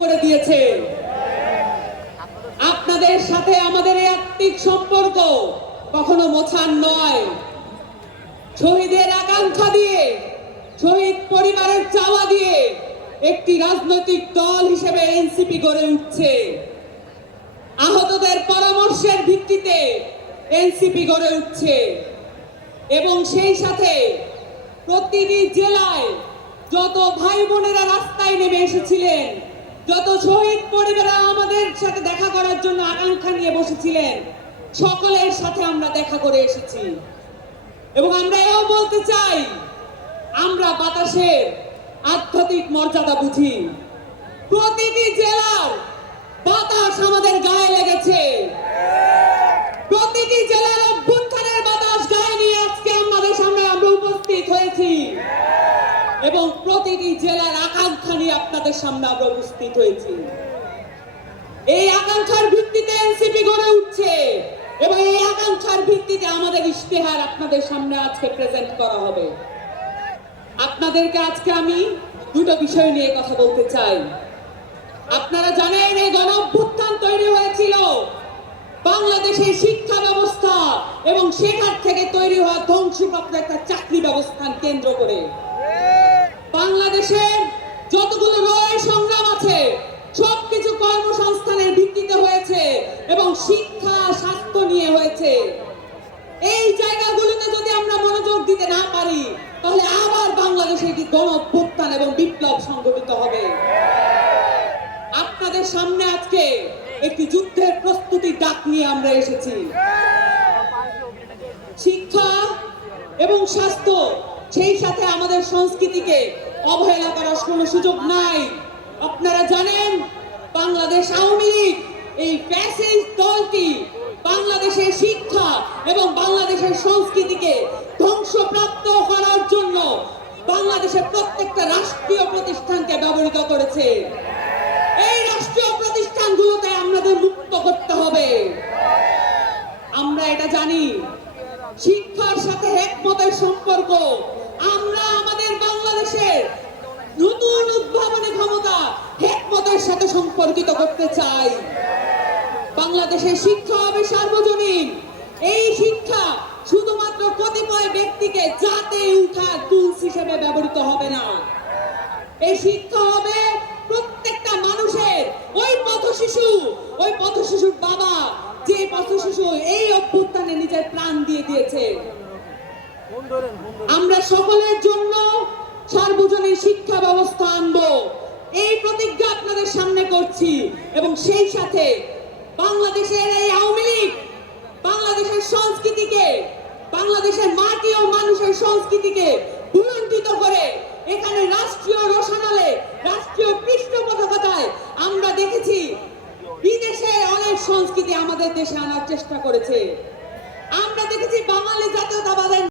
করে দিয়েছে। আপনাদের সাথে আমাদের এই আত্মিক সম্পর্ক কখনো মোছার নয়। শহীদের আকাঙ্ক্ষা দিয়ে, শহীদ পরিবারের চাওয়া দিয়ে একটি রাজনৈতিক দল হিসেবে এনসিপি গড়ে উঠছে। আহতদের পরামর্শের ভিত্তিতে এনসিপি গড়ে উঠছে এবং সেই সাথে প্রতিটি জেলায় যত ভাই বোনেরা রাস্তায় নেমে এসেছিলেন, যত শহীদ পরিবাররা আমাদের সাথে দেখা করার জন্য আকাঙ্ক্ষা নিয়ে বসেছিলেন, সকলের সাথে আমরা দেখা করে এসেছি। এবং আমরা এও বলতে চাই, আমরা বাতাসের আধ্যাত্মিক মর্যাদা বুঝি। প্রতিটি জেলার বাতাস আমাদের গায়ে লেগেছে। প্রতিটি জেলার অভ্যুত্থানের বাতাস গায়ে নিয়ে আজকে আমাদের সামনে আমরা উপস্থিত হয়েছি এবং প্রতিটি জেলার আকাঙ্ক্ষা নিয়ে আপনাদের সামনে আমরা উপস্থিত হয়েছি। এই আকাঙ্ক্ষার ভিত্তিতে এনসিপি গড়ে উঠছে এবং এই আকাঙ্ক্ষার ভিত্তিতে আমাদের ইশতেহার আপনাদের সামনে আজকে প্রেজেন্ট করা হবে। আপনাদেরকে আজকে আমি দুটো বিষয় নিয়ে কথা বলতে চাই। আপনারা জানেন, এই গণ অভ্যুত্থান তৈরি হয়েছিল বাংলাদেশের শিক্ষা ব্যবস্থা এবং সেখান থেকে তৈরি হওয়া ধ্বংসপ্রাপ্ত একটা চাকরি ব্যবস্থান কেন্দ্র করে। বাংলাদেশের যতগুলো লড়াই সংগ্রাম আছে সবকিছু কর্মসংস্থানের ভিত্তিতে হয়েছে এবং শিক্ষা স্বাস্থ্য নিয়ে হয়েছে। এই জায়গাগুলোতে যদি আমরা মনোযোগ দিতে না পারি, তাহলে আবার বাংলাদেশে একটি গণ অভ্যুত্থান এবং বিপ্লব সংগঠিত হবে। আপনাদের সামনে আজকে একটি যুদ্ধের প্রস্তুতির ডাক নিয়ে আমরা এসেছি। শিক্ষা এবং স্বাস্থ্য, সেই সাথে আমাদের সংস্কৃতিকে অবহেলা করার কোনো সুযোগ নাই। আপনারা জানেন, বাংলাদেশ আওয়ামী লীগ এই ফ্যাসিস্ট দলটি বাংলাদেশের শিক্ষা এবং বাংলাদেশের সংস্কৃতিকে ধ্বংসপ্রাপ্ত করার জন্য বাংলাদেশের প্রত্যেকটা রাষ্ট্রীয় প্রতিষ্ঠানকে ব্যবহৃত করেছে। এই রাষ্ট্রীয় প্রতিষ্ঠানগুলোতে আমাদের মুক্ত করতে হবে। আমরা এটা জানি, শিক্ষার সাথে হেকমতের সম্পর্ক। আমরা আমাদের বাংলাদেশের নতুন উদ্ভাবনী ক্ষমতা হেকমতের সাথে সম্পর্কিত করতে চাই। বাংলাদেশের শিক্ষা হবে সার্বজনীন। এই শিক্ষা শুধুমাত্র কতিপয় ব্যক্তিকে জাতে উঠা টুলস হিসেবে ব্যবহৃত হবে না। এই শিক্ষা হবে প্রত্যেকটা মানুষের। ওই পথশিশুর বাবা, যে পথশিশু এই অভ্যুত্থানে নিজের প্রাণ দিয়ে দিয়েছে। আমরা সকলের জন্য সার্বজনীন শিক্ষা ব্যবস্থা আনবো, এই প্রতিজ্ঞা আপনাদের সামনে করছি। এবং সেই সাথে বাংলাদেশের এই আওয়ামী লীগ বাংলাদেশের সংস্কৃতিকে, বাংলাদেশের মাটি ও মানুষের সংস্কৃতিকে ভুলুণ্ঠিত করে এখানে রাষ্ট্রীয় রোশনালে, রাষ্ট্রীয় পৃষ্ঠপোষকতায় আমরা দেখেছি বিদেশের অনেক সংস্কৃতি আমাদের দেশে আনার চেষ্টা করেছে। আমরা দেখেছি বাঙালি জাতীয়তাবাদের